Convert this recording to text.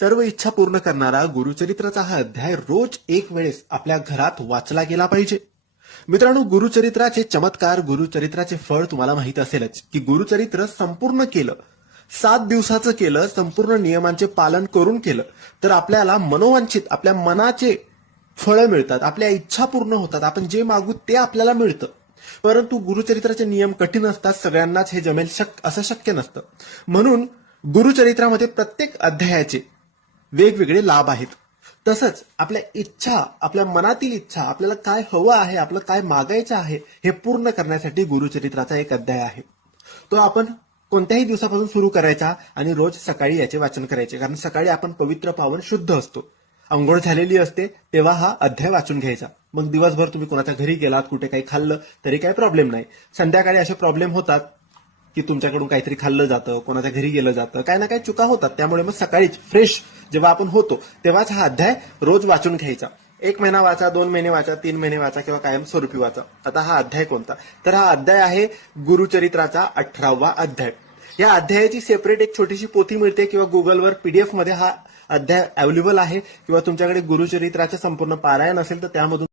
सर्व इच्छा पूर्ण करणारा गुरुचरित्राचा हा अध्याय रोज एक वेळेस आपल्या घरात वाचला गेला पाहिजे. मित्रांनो, गुरुचरित्राचे चमत्कार, गुरुचरित्राचे फळ तुम्हाला माहित असेलच की गुरुचरित्र संपूर्ण केलं, 7 दिवसाचं केलं, संपूर्ण नियमांचे पालन करून केलं तर आपल्याला मनोवांछित आपल्या मनाचे फळं मिळतात, आपल्या इच्छा पूर्ण होतात, आपण जे मागू ते आपल्याला मिळतं. परंतु गुरुचरित्राचे नियम कठीण असतात, सगळ्यांनाच हे जमेल असं शक्य नसतं. म्हणून गुरुचरित्रामध्ये प्रत्येक अध्यायाचे वेगवेगळे लाभ आहेत. तसंच आपल्या इच्छा, आपल्या मनातील इच्छा, आपल्याला काय हवं आहे, आपलं काय मागायचं आहे हे पूर्ण करण्यासाठी गुरुचरित्राचा एक अध्याय आहे. तो आपण कोणत्याही दिवसापासून सुरू करायचा आणि रोज सकाळी याचे वाचन करायचे. कारण सकाळी आपण पवित्र, पावन, शुद्ध असतो, अंघोळ झालेली असते, तेव्हा हा अध्याय वाचून घ्यायचा. मग दिवसभर तुम्ही कोणाच्या घरी गेलात, कुठे काही खाल्लं तरी काही प्रॉब्लेम नाही. संध्याकाळी असे प्रॉब्लेम होतात की तुमच्याकडून काहीतरी खाल्लं जातं, कोणाच्या घरी गेलं जातं, काही ना काही चुका होतात. त्यामुळे मग सकाळीच फ्रेश जेव्हा आपण होतो तेव्हाच हा अध्याय रोज वाचून घ्यायचा. 1 महिना वाचा, 2 महिने वाचा, 3 महिने वाचा किंवा कायमस्वरूपी वाचा. आता हा अध्याय कोणता? तर हा अध्याय आहे गुरुचरित्राचा 18वा अध्याय. या अध्यायाची सेपरेट एक छोटीशी पोथी मिळते किंवा गुगलवर पीडीएफ मध्ये हा अध्याय अवेलेबल आहे, किंवा तुमच्याकडे गुरुचरित्राचं संपूर्ण पारायण असेल तर त्यामधून